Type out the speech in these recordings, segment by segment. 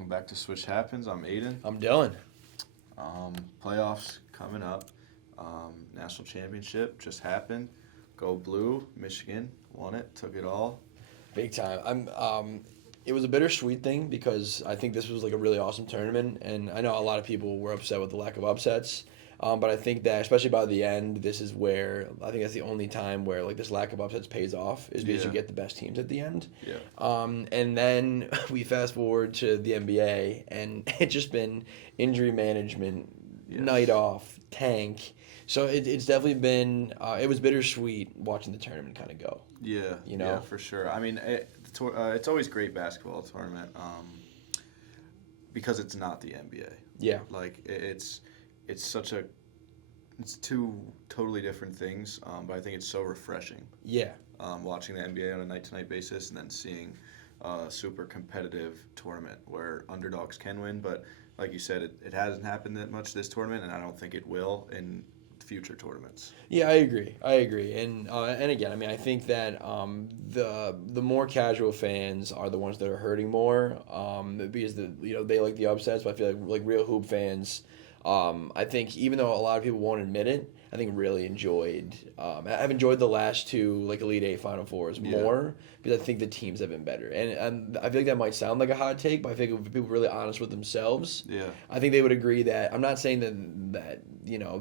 welcome back to Swish Happens. I'm Aiden. I'm Dylan. Playoffs coming up. National championship just happened. Go Blue. Michigan won it. Took it all. Big time. It was a bittersweet thing because I think this was like a really awesome tournament, and I know a lot of people were upset with the lack of upsets. But I think that especially by the end, this is where I think that's the only time where like this lack of upsets pays off is because you get the best teams at the end. Yeah. And then we fast forward to the NBA, and it's just been injury management, night off, tank. So it's definitely been it was bittersweet watching the tournament kind of go. Yeah. You know? Yeah, for sure. I mean, it's always great basketball tournament because it's not the NBA. Yeah. Like it's two totally different things, but I think it's so refreshing. Yeah. Watching the NBA on a night-to-night basis and then seeing a super competitive tournament where underdogs can win. But like you said, it hasn't happened that much this tournament, and I don't think it will in future tournaments. Yeah, I agree. And again, I mean, I think that the more casual fans are the ones that are hurting more because they like the upsets. But I feel like real hoop fans. I think even though a lot of people won't admit it, I think really enjoyed. I've enjoyed the last two like Elite Eight Final Fours more because I think the teams have been better. And I feel like that might sound like a hot take, but I think if people are really honest with themselves, I think they would agree that I'm not saying that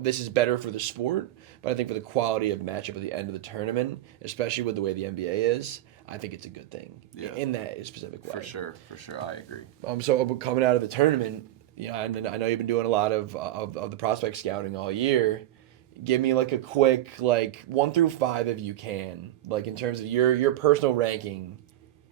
this is better for the sport, but I think for the quality of matchup at the end of the tournament, especially with the way the NBA is, I think it's a good thing in that specific way. For sure, I agree. So coming out of the tournament. I know you've been doing a lot of the prospect scouting all year. Give me like a quick 1 through 5 if you can, like in terms of your personal ranking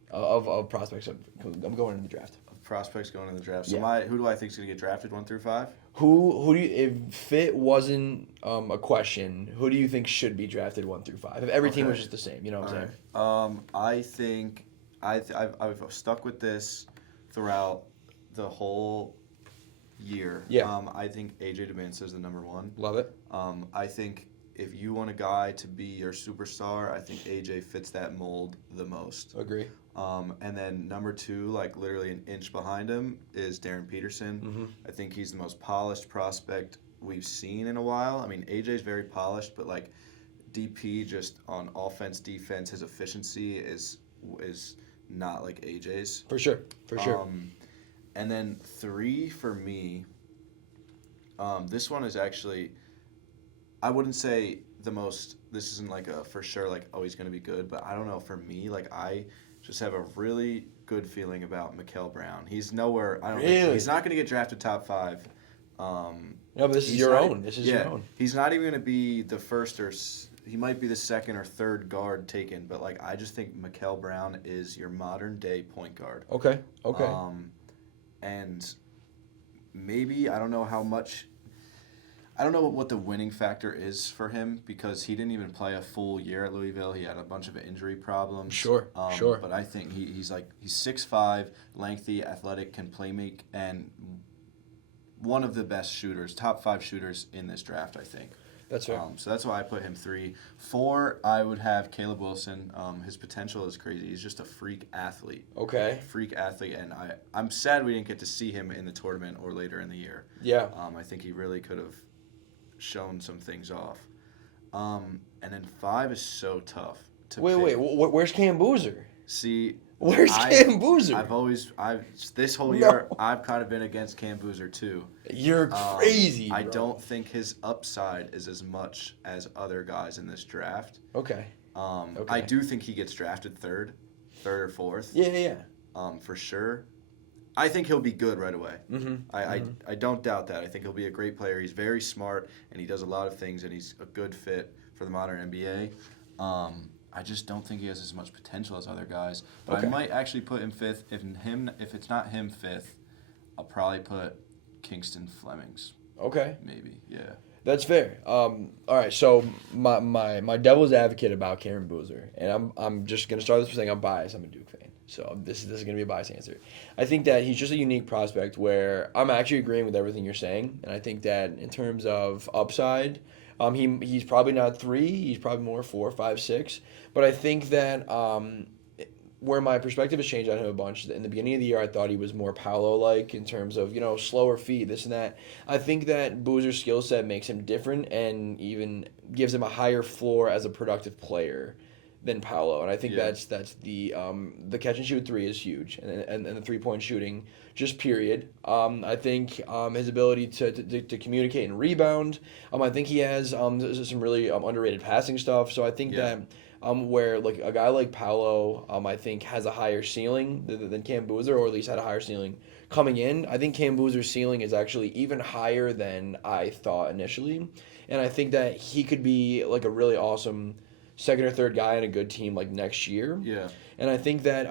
of prospects. I'm going into the draft. Prospects going into the draft. So who do I think is going to get drafted 1 through 5? Who do you, if fit wasn't a question, who do you think should be drafted 1 through 5? If every team was just the same, you know what I'm saying? I think I've stuck with this throughout the whole year. I think AJ Demancey is the number 1. Love it. I think if you want a guy to be your superstar, I think AJ fits that mold the most. Agree. And then number 2, like literally an inch behind him, is Darren Peterson. Mm-hmm. I think he's the most polished prospect we've seen in a while. I mean, AJ's very polished, but like DP just on offense, defense, his efficiency is not like AJ's. For sure. And then 3 for me, this one is actually, I wouldn't say the most, this isn't like a for sure like, oh, he's going to be good, but I don't know, for me, like I just have a really good feeling about Mikal Brown. He's nowhere, he's not going to get drafted top 5. No, but this is your own. This is your own. He's not even going to be the first he might be the second or third guard taken, but like I just think Mikal Brown is your modern day point guard. Okay. And maybe, I don't know what the winning factor is for him because he didn't even play a full year at Louisville. He had a bunch of injury problems. Sure. But I think he's 6'5", lengthy, athletic, can play make, and one of the best shooters, top 5 shooters in this draft, I think. That's fair. So that's why I put him 3. 4, I would have Caleb Wilson. His potential is crazy. He's just a freak athlete. Okay. Freak athlete, and I'm sad we didn't get to see him in the tournament or later in the year. Yeah. I think he really could have shown some things off. And then 5 is so tough to pick. Wait. Where's Cam Boozer? See, where's Cam Boozer? This whole year, I've kind of been against Cam Boozer too. You're crazy, bro. I don't think his upside is as much as other guys in this draft. Okay. I do think he gets drafted third or fourth. Yeah. For sure. I think he'll be good right away. Mm-hmm. I don't doubt that. I think he'll be a great player. He's very smart, and he does a lot of things, and he's a good fit for the modern NBA. I just don't think he has as much potential as other guys. But I might actually put him 5th. If it's not him 5th, I'll probably put Kingston Flemings. Okay. Maybe, yeah. That's fair. All right, so my devil's advocate about Cameron Boozer, and I'm just gonna start this by saying I'm biased. I'm a Duke fan, so this is gonna be a biased answer. I think that he's just a unique prospect where I'm actually agreeing with everything you're saying, and I think that in terms of upside, he's probably not 3. He's probably more 4, 5, 6. But I think that where my perspective has changed on him a bunch. In the beginning of the year, I thought he was more Paolo-like in terms of, slower feet, this and that. I think that Boozer's skill set makes him different and even gives him a higher floor as a productive player than Paolo. And I think that's the catch and shoot three is huge, and the 3-point shooting, just period. I think his ability to communicate and rebound. I think he has some really underrated passing stuff. So I think that. Where like a guy like Paolo, I think has a higher ceiling than Cam Boozer, or at least had a higher ceiling coming in. I think Cam Boozer's ceiling is actually even higher than I thought initially, and I think that he could be like a really awesome second or third guy in a good team like next year. Yeah. And I think that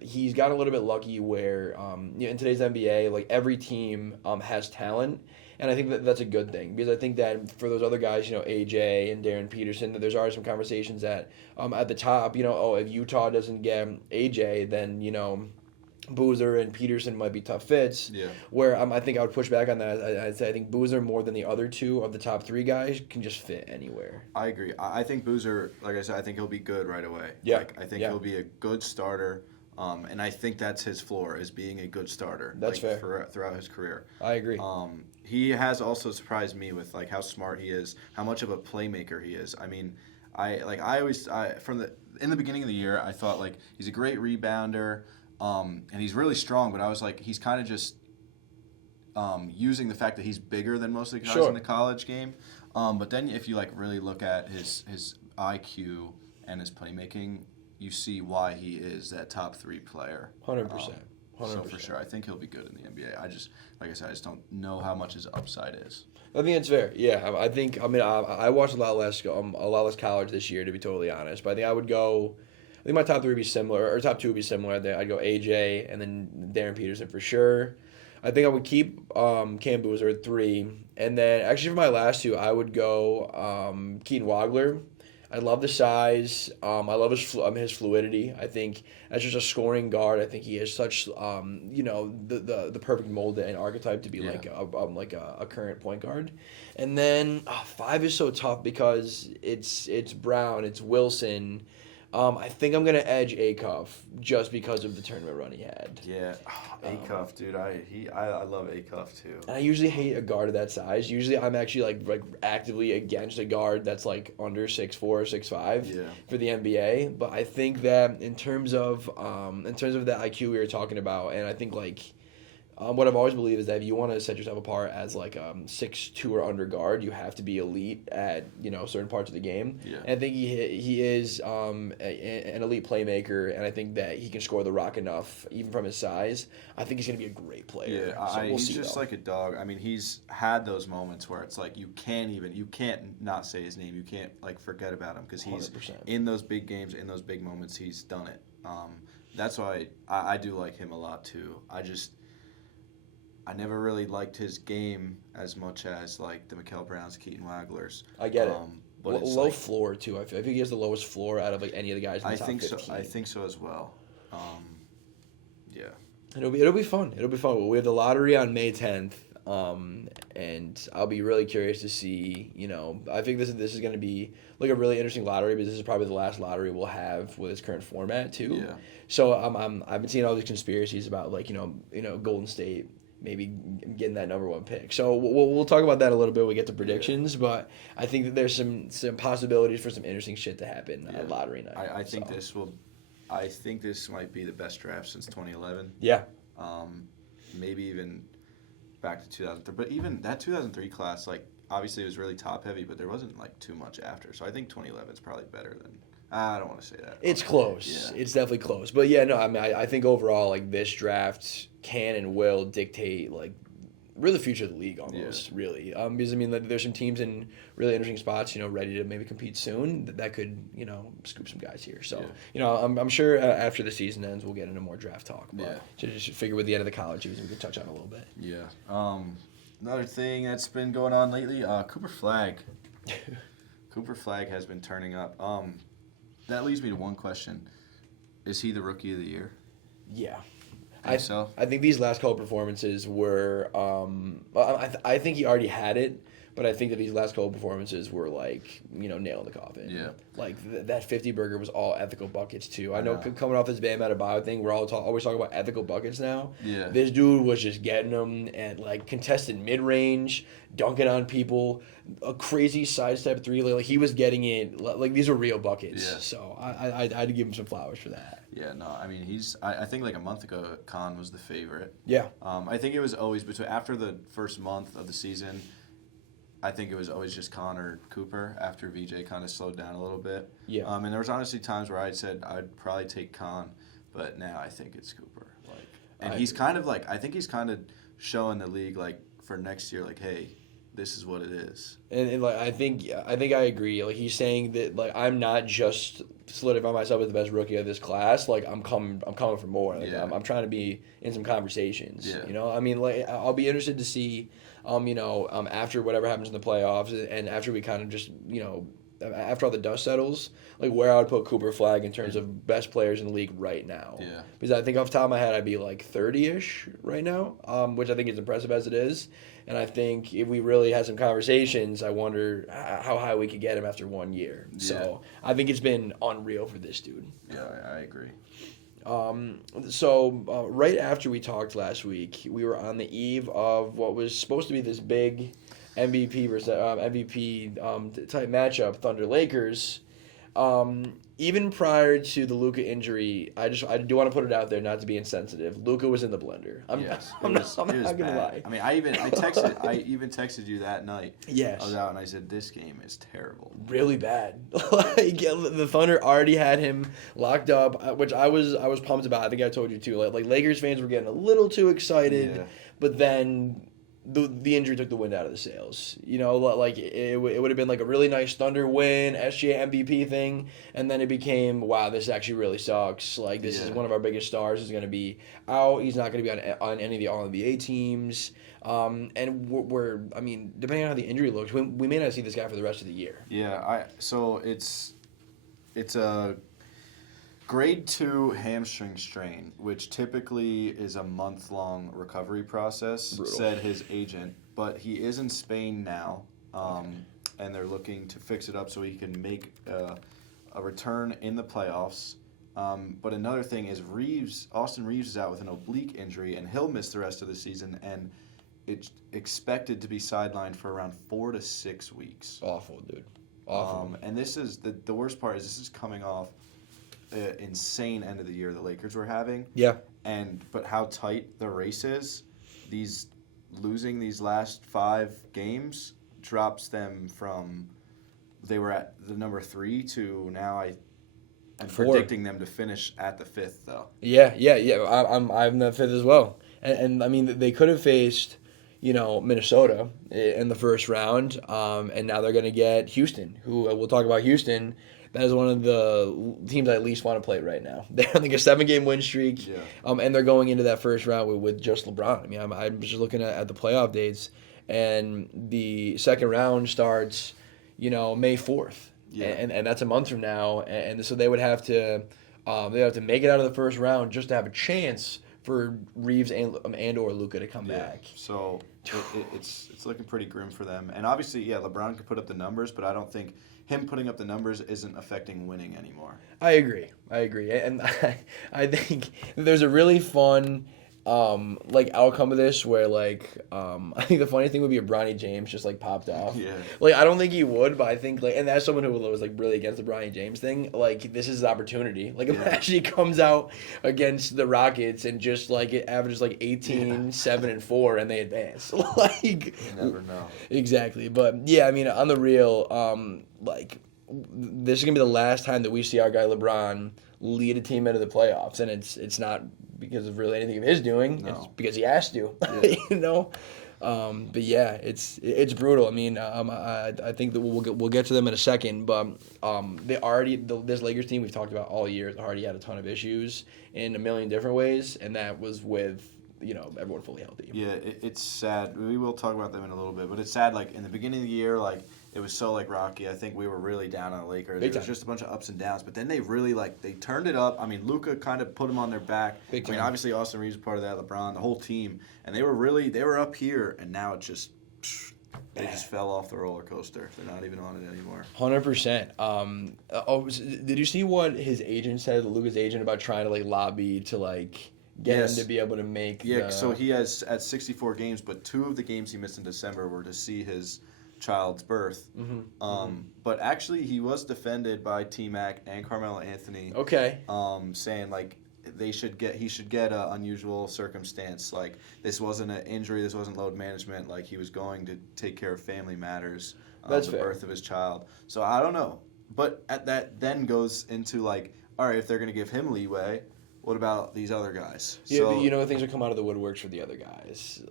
he's gotten a little bit lucky where in today's NBA, like every team has talent. And I think that's a good thing because I think that for those other guys, AJ and Darren Peterson, that there's already some conversations that at the top, if Utah doesn't get AJ, then, Boozer and Peterson might be tough fits. Yeah. Where I think I would push back on that. I'd say I think Boozer more than the other two of the top three guys can just fit anywhere. I agree. I think Boozer, like I said, I think he'll be good right away. Yeah. I think he'll be a good starter. And I think that's his floor, is being a good starter. That's fair. Throughout his career. I agree. He has also surprised me with like how smart he is, how much of a playmaker he is. I mean, in the beginning of the year, I thought like he's a great rebounder, and he's really strong. But I was like, he's kind of just using the fact that he's bigger than most of the guys in the college game. But then if you like really look at his IQ and his playmaking, you see why he is that top 3 player. 100%. So for sure, I think he'll be good in the NBA. I just don't know how much his upside is. I think it's fair. Yeah, I watched a lot less college this year, to be totally honest. But I think I think my top 3 would be similar, or top 2 would be similar. I'd go AJ and then Darren Peterson for sure. I think I would keep Cam Boozer at 3, and then actually for my last 2, I would go Keaton Wagler. I love the size. I love his fluidity. I think as just a scoring guard, I think he has such the perfect mold and archetype to be like a current point guard. And then 5 is so tough because it's Brown, it's Wilson. I think I'm gonna edge Acuff just because of the tournament run he had. Yeah, Acuff, dude. I love Acuff too. And I usually hate a guard of that size. Usually, I'm actually like actively against a guard that's like under 6'4", 6'5" for the NBA. But I think that in terms of the IQ we were talking about, and I think like. What I've always believed is that if you want to set yourself apart as like 6'2" or under guard, you have to be elite at certain parts of the game. Yeah. And I think he is an elite playmaker, and I think that he can score the rock enough, even from his size. I think he's going to be a great player. Yeah, so he's just like a dog. I mean, he's had those moments where it's like you can't not say his name. You can't like forget about him because he's 100%. in those big games, in those big moments. He's done it. That's why I do like him a lot too. I never really liked his game as much as like the Mikal Browns, Keaton Waglers. I get it. But it's low like, floor too. I think he has the lowest floor out of like any of the guys in the top 15. So. I think so as well. Yeah. It'll be fun. It'll be fun. We have the lottery on May 10th, and I'll be really curious to see. I think this is going to be like a really interesting lottery because this is probably the last lottery we'll have with its current format too. Yeah. So I've been seeing all these conspiracies about like Golden State maybe getting that number 1 pick. So we'll talk about that a little bit when we get to predictions, but I think that there's some possibilities for some interesting shit to happen at lottery night. I think this might be the best draft since 2011. Yeah. Maybe even back to 2003. But even that 2003 class, like obviously it was really top heavy, but there wasn't like too much after. So I think 2011 is probably better than. I don't want to say that. It's close. Yeah. It's definitely close. But yeah, no, I think overall, like this draft can and will dictate like really the future of the league almost, really. Because there's some teams in really interesting spots, ready to maybe compete soon that could, scoop some guys here. So, I'm sure after the season ends, we'll get into more draft talk. But just figure with the end of the college season, we can touch on a little bit. Yeah. Another thing that's been going on lately, Cooper Flagg. Cooper Flagg has been turning up. That leads me to one question. Is he the rookie of the year? Yeah. I think so. I think these last couple performances were I think he already had it, But I think that these last couple performances were like, nail in the coffin. Yeah. Like that 50 burger was all ethical buckets too. I know know. coming off this Bam Adebayo thing, we're always talking about ethical buckets now. Yeah. This dude was just getting them at like contested mid range, dunking on people, a crazy sidestep three. Like he was getting it. Like these are real buckets. Yeah. So I had to give him some flowers for that. Yeah, no, I mean I think like a month ago, Khan was the favorite. Yeah. I think it was always after the first month of the season. I think it was always just Khan or Cooper after VJ kind of slowed down a little bit. Yeah. And there was honestly times where I said I'd probably take Khan, but now I think it's Cooper. And he's kind of like, I think he's kind of showing the league like for next year, like, hey, this is what it is. And like I think I agree. Like he's saying that like I'm not just solidifying myself as the best rookie of this class. Like I'm coming for more. Like Yeah. I'm trying to be in some conversations. Yeah. I mean, like I'll be interested to see, after whatever happens in the playoffs and after we kind of just after all the dust settles, like where I would put Cooper Flag in terms of best players in the league right now. Yeah. Because I think off the top of my head I'd be like 30-ish right now, which I think is impressive as it is. And I think if we really had some conversations, I wonder how high we could get him after 1 year. Yeah. So I think it's been unreal for this dude. Yeah, I agree. So right after we talked last week, we were on the eve of what was supposed to be this big MVP versus MVP type matchup, Thunder Lakers. Even prior to the Luka injury, I do want to put it out there, not to be insensitive. Luka was in the blender. I'm not gonna lie. I mean, I even texted you that night. Yes. I was out and I said, this game is terrible. Really bad. Like the Thunder already had him locked up, which I was pumped about. I think I told you too. Like Lakers fans were getting a little too excited, Yeah. but then the injury took the wind out of the sails. Like it would have been like a really nice Thunder win, SGA MVP thing, and then it became, wow, this actually really sucks. Like this is one of our biggest stars is going to be out. He's not going to be on any of the All NBA teams. And we're I mean, depending on how the injury looks, we may not see this guy for the rest of the year. Yeah, so it's a grade 2 hamstring strain, which typically is a month-long recovery process, Brutal. said his agent. But he is in Spain now, and they're looking to fix it up so he can make a return in the playoffs. But another thing is Austin Reeves is out with an oblique injury, and he'll miss the rest of the season, and it's expected to be sidelined for around 4 to 6 weeks. Awful, dude. Awful. And this is the worst part is this is coming off insane end of the year the Lakers were having. Yeah. But how tight the race is, losing these last 5 games drops them from they were at the number 3 to now I'm 4. predicting them to finish at the 5th though. Yeah. I'm the 5th as well. And I mean they could have faced Minnesota in the first round, and now they're going to get Houston, who we'll talk about Houston. That is one of the teams I at least want to play right now. They're on like a 7-game win streak, and they're going into that first round with just LeBron. I mean, I'm just looking at the playoff dates, and the second round starts, May 4th, and that's a month from now, and so they would have to make it out of the first round just to have a chance for Reeves and or Luka to come back. So it's looking pretty grim for them. And obviously, LeBron could put up the numbers, but I don't think him putting up the numbers isn't affecting winning anymore. I agree. And I think there's a really fun outcome of this where I think the funny thing would be if Bronny James just popped off. Yeah. I don't think he would, but I think and that's someone who was really against the Bronny James thing. This is his opportunity. Imagine he comes out against the Rockets and just it averages 18, 7 and 4 and they advance. You never know. Exactly. But yeah, I mean on the real, this is gonna be the last time that we see our guy LeBron lead a team into the playoffs, and it's not because of really anything of his doing. No. It's because he has to. Yeah. But yeah, it's brutal. I mean, I think that we'll get to them in a second. But this Lakers team we've talked about all year already had a ton of issues in a million different ways, and that was with everyone fully healthy. Yeah, it's sad. We will talk about them in a little bit, but it's sad. In the beginning of the year, it was so rocky. I think we were really down on the Lakers. Big It was time. just a bunch of ups and downs, but then they really they turned it up. I mean, Luka kind of put them on their back. Big I mean, time. obviously Austin Reeves was part of that, LeBron, the whole team, and they were up here, and now it's just They just fell off the roller coaster. They're not even on it anymore. 100%. Did you see what his agent said, Luka's agent, about trying to like lobby to like get him to be able to make? Yeah, so he has at 64 games, but 2 of the games he missed in December were to see his child's birth. But actually, he was defended by T-Mac and Carmelo Anthony. Okay. Saying like he should get an unusual circumstance. Like this wasn't an injury, this wasn't load management. Like he was going to take care of family matters. That's the fair. birth of his child. So I don't know, but that then goes into like, all right, if they're gonna give him leeway, what about these other guys? Yeah, So, you know, things will come out of the woodworks for the other guys.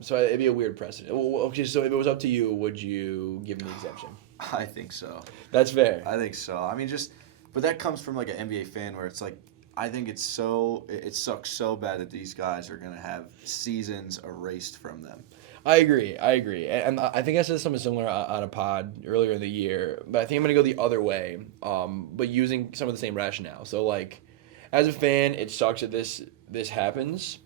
So it'd be a weird precedent. Well, okay, so if it was up to you, would you give him the exemption? I think so. That's fair. I think so. I mean, but that comes from like an NBA fan where it's like, I think it sucks so bad that these guys are gonna have seasons erased from them. I agree. And I think I said something similar on a pod earlier in the year, but I think I'm going to go the other way, but using some of the same rationale. So, like, as a fan, it sucks that this happens.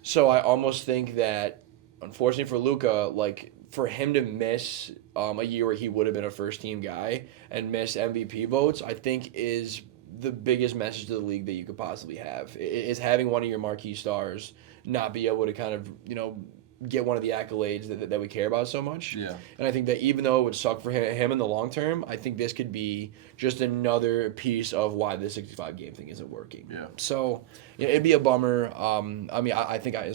So I almost think that, unfortunately for Luka, like, for him to miss a year where he would have been a first-team guy and miss MVP votes, I think is the biggest message to the league that you could possibly have. Is having one of your marquee stars not be able to kind of, get one of the accolades that we care about so much. Yeah. And I think that even though it would suck for him in the long term, I think this could be just another piece of why the 65-game thing isn't working. Yeah. So it'd be a bummer. I mean, I think I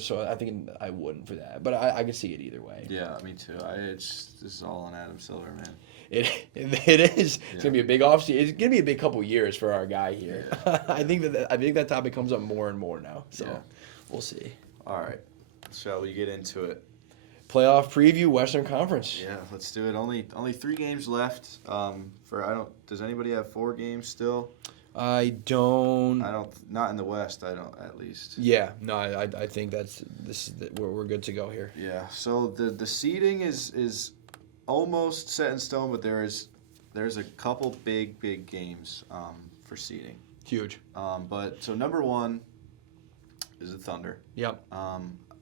wouldn't for that, but I could see it either way. Yeah, me too. This is all on Adam Silver, man. It is. It's gonna be a big offseason. It's gonna be a big couple years for our guy here. Yeah. I think that topic comes up more and more now. So we'll see. All right. Shall we get into it? Playoff preview, Western Conference. Yeah, let's do it. Only 3 games left. Does anybody have 4 games still? I don't. Not in the West. I don't, at least. Yeah, no, I think we're good to go here. Yeah. So the seeding is almost set in stone, but there's a couple big games for seeding. Huge. So number 1 is the Thunder. Yep.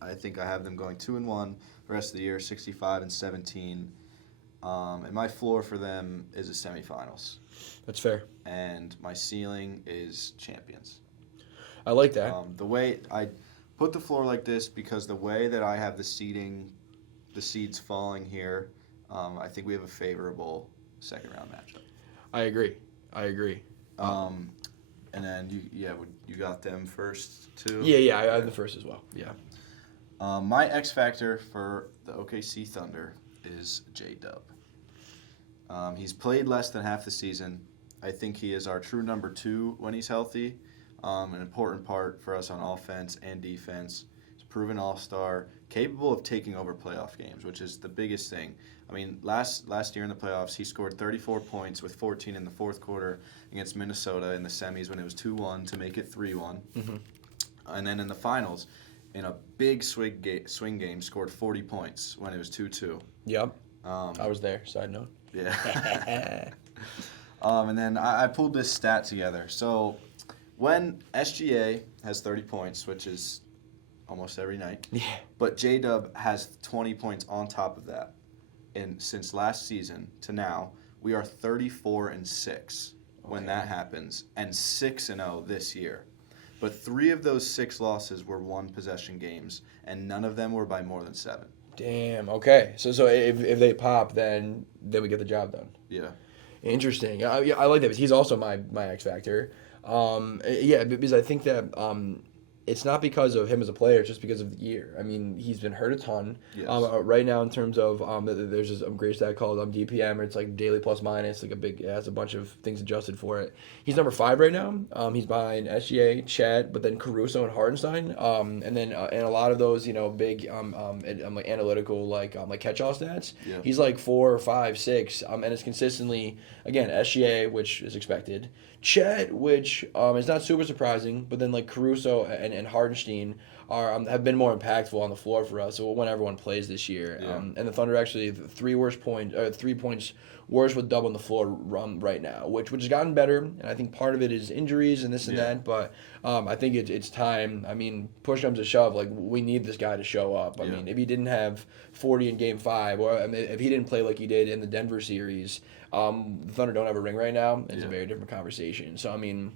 I think I have them going 2-1 the rest of the year, 65-17. And my floor for them is the semifinals. That's fair. And my ceiling is champions. I like that. The way I put the floor like this, because the way that I have the seeds falling here, I think we have a favorable second round matchup. I agree. And then you got them first too. Yeah, I have the first as well. Yeah. My X factor for the OKC Thunder is J-Dub. He's played less than half the season. I think he is our true number 2 when he's healthy. An important part for us on offense and defense. He's a proven all-star, capable of taking over playoff games, which is the biggest thing. I mean, last year in the playoffs, he scored 34 points with 14 in the fourth quarter against Minnesota in the semis when it was 2-1 to make it 3-1. Mm-hmm. And then in the finals, in a big swing game, scored 40 points when it was 2-2. Yep. I was there, side note. Yeah. And then I pulled this stat together. So when SGA has 30 points, which is almost every night, but J-Dub has 20 points on top of that. And since last season to now, we are 34-6 when that happens, and 6-0 this year. But 3 of those 6 losses were 1-possession games, and none of them were by more than 7. Damn. Okay. So if they pop, then we get the job done. Yeah. Interesting. I like that because he's also my X factor. Because I think that it's not because of him as a player, it's just because of the year. I mean, he's been hurt a ton. Yes. Right now, in terms of there's this great stat called DPM, or it's like daily plus minus, like it has a bunch of things adjusted for it. He's number 5 right now. He's behind SGA, Chet, but then Caruso and Hardenstein. And then and a lot of those big like analytical like catch-all stats. Yeah. He's like 4, 5, 6, and it's consistently again SGA, which is expected. Chet, which is not super surprising, but then like Caruso and Hardenstein have been more impactful on the floor for us when everyone plays this year. Yeah. And the Thunder actually 3 points worse with Dub on the floor right now, which has gotten better. And I think part of it is injuries and this and that. But I think it's time. I mean, push comes to shove. Like, we need this guy to show up. I mean, if he didn't have 40 in Game 5, or I mean, if he didn't play like he did in the Denver series, the Thunder don't have a ring right now. It's a very different conversation. So, I mean,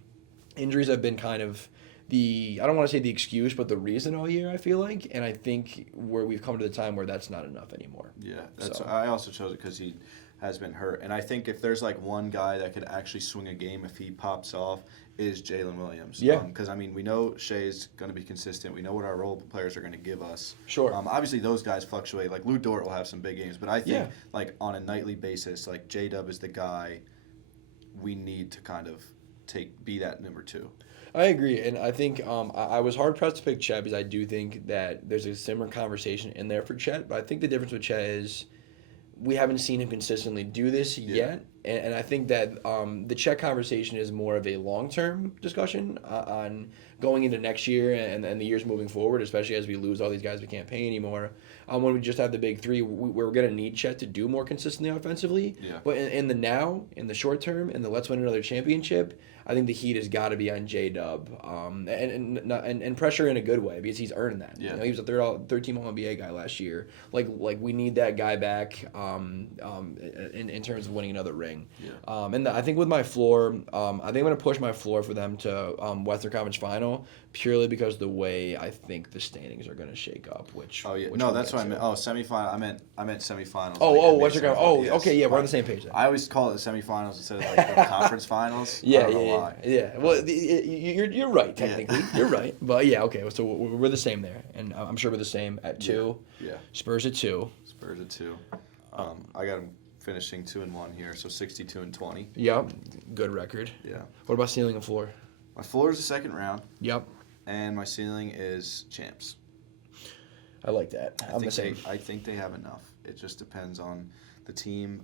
injuries have been kind of I don't want to say the excuse, but the reason all year, I feel like. And I think where we've come to the time where that's not enough anymore. Yeah, I also chose it because he has been hurt. And I think if there's like one guy that could actually swing a game if he pops off, is Jalen Williams. Yeah. Because, I mean, we know Shea's going to be consistent. We know what our role players are going to give us. Sure. Obviously, those guys fluctuate. Like, Lou Dort will have some big games. But I think, like, on a nightly basis, like, J-Dub is the guy we need to kind of be that number 2. I agree, and I think I was hard-pressed to pick Chet because I do think that there's a similar conversation in there for Chet, but I think the difference with Chet is we haven't seen him consistently do this yet, and I think that the Chet conversation is more of a long-term discussion on going into next year and the years moving forward, especially as we lose all these guys we can't pay anymore. When we just have the big 3, we're going to need Chet to do more consistently offensively, but in the short term, in the let's win another championship, I think the heat has got to be on J-Dub, and pressure in a good way because he's earned that. Yeah. You know, he was a third-team All-NBA guy last year. Like we need that guy back in terms of winning another ring. Yeah. And I think with my floor, I think I'm going to push my floor for them to Western Conference Final purely because of the way I think the standings are going to shake up. Which no, that's what I meant. Oh, semifinal. I meant semifinals. Western Conference. Oh, yes. Okay, yeah, we're on the same page then. I always call it the semifinals instead of like the conference finals. I don't know why. Yeah. Well, you're right technically. You're right, but yeah, okay. So we're the same there, and I'm sure we're the same at 2. Yeah. Spurs at 2. Spurs at 2. I got them finishing 2-1 here, so 62-20. Yep. Good record. Yeah. What about ceiling and floor? My floor is the second round. Yep. And my ceiling is champs. I like that. I'm the same. I think they have enough. It just depends on the team.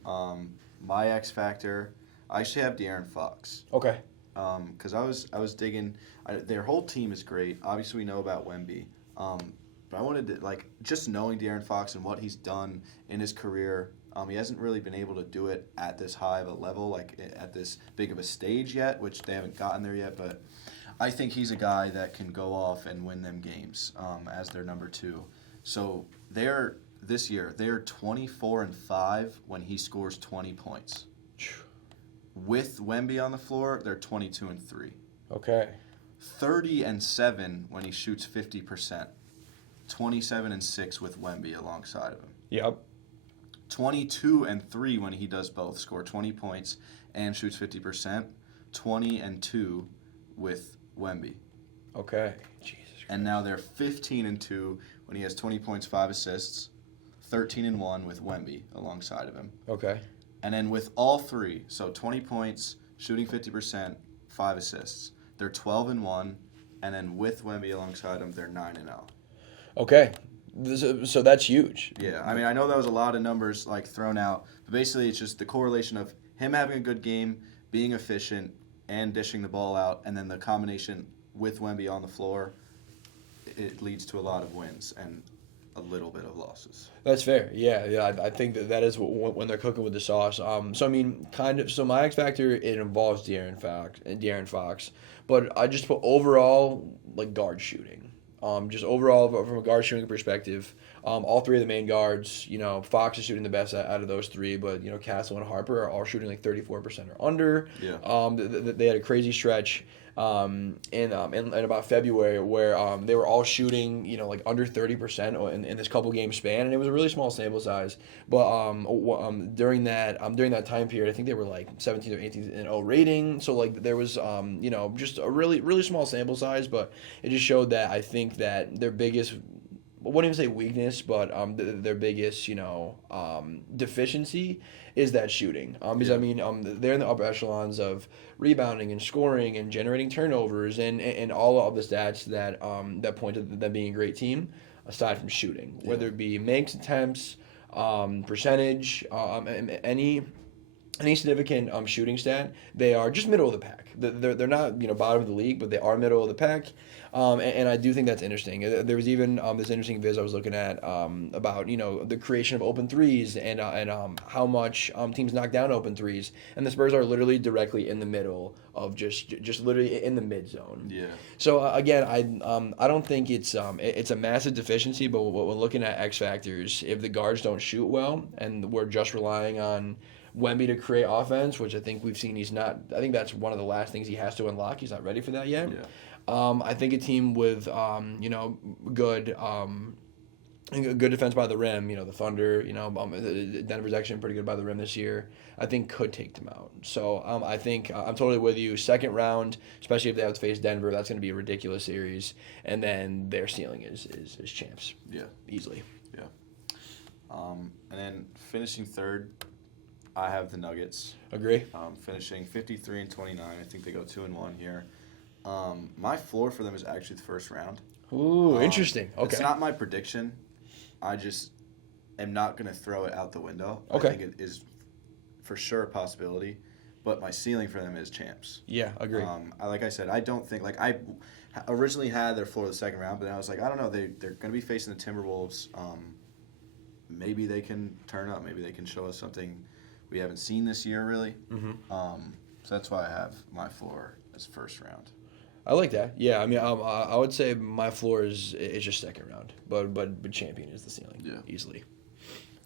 My X factor, I actually have De'Aaron Fox. Okay. Because I was digging. Their whole team is great. Obviously, we know about Wemby. But I wanted to, like, just knowing De'Aaron Fox and what he's done in his career. He hasn't really been able to do it at this high of a level, like at this big of a stage yet, which they haven't gotten there yet. But I think he's a guy that can go off and win them games as their number 2. So this year, they're 24-5 when he scores 20 points. With Wemby on the floor, they're 22-3. Okay. 30-7 when he shoots 50%. 27-6 with Wemby alongside of him. Yep. 22-3 when he does both, score 20 points and shoots 50%. 20-2 with Wemby. Okay. Jesus Christ. And now they're 15-2 when he has 20 points, 5 assists. 13-1 with Wemby alongside of him. Okay. And then with all 3, so 20 points, shooting 50%, 5 assists. They're 12-1, and then with Wemby alongside him, they're 9-0. Okay. So that's huge. Yeah, I mean, I know that was a lot of numbers like thrown out, but basically it's just the correlation of him having a good game, being efficient, and dishing the ball out, and then the combination with Wemby on the floor, it leads to a lot of wins and a little bit of losses. That's fair. Yeah. I think that is when they're cooking with the sauce. So I mean, so my X factor, it involves De'Aaron Fox, but I just put overall like guard shooting. Just overall from a guard shooting perspective, all 3 of the main guards, Fox is shooting the best out of those 3, but Castle and Harper are all shooting like 34% or under. Yeah. They had a crazy stretch in about February where they were all shooting like under 30% in this couple game span, and it was a really small sample size. But during that time period, I think they were like 17th or 18th in O rating. So like there was just a really really small sample size, but it just showed that I think that their biggest, I wouldn't even say weakness, but their biggest, deficiency is that shooting. Because I mean, they're in the upper echelons of rebounding and scoring and generating turnovers and all of the stats that point to them being a great team, aside from shooting, whether it be makes, attempts, percentage, any significant shooting stat, they are just middle of the pack. They're not bottom of the league, but they are middle of the pack. And I do think that's interesting. There was even this interesting viz I was looking at about the creation of open threes and how much teams knock down open threes, and the Spurs are literally directly in the middle of just literally in the mid zone. Yeah. So again, I don't think it's a massive deficiency, but when looking at X factors, if the guards don't shoot well and we're just relying on Wemby to create offense, which I think we've seen he's not. I think that's one of the last things he has to unlock. He's not ready for that yet. Yeah. I think a team with good good defense by the rim. The Thunder. Denver's actually been pretty good by the rim this year. I think could take them out. So I think I'm totally with you. Second round, especially if they have to face Denver, that's going to be a ridiculous series. And then their ceiling is champs. Yeah. Easily. Yeah. And then finishing third, I have the Nuggets. Agree. Finishing 53-29. I think they go 2-1 here. My floor for them is actually the first round. Ooh, interesting. Okay. It's not my prediction. I just am not going to throw it out the window. Okay. I think it is for sure a possibility, but my ceiling for them is champs. Yeah, agree. Like I said, I don't think I originally had their floor the second round, but then I was like, I don't know. They're going to be facing the Timberwolves. Maybe they can turn up. Maybe they can show us something we haven't seen this year, really. Mm-hmm. So that's why I have my floor as first round. I like that. Yeah, I mean, I would say my floor is just second round, but champion is the ceiling. Yeah. Easily.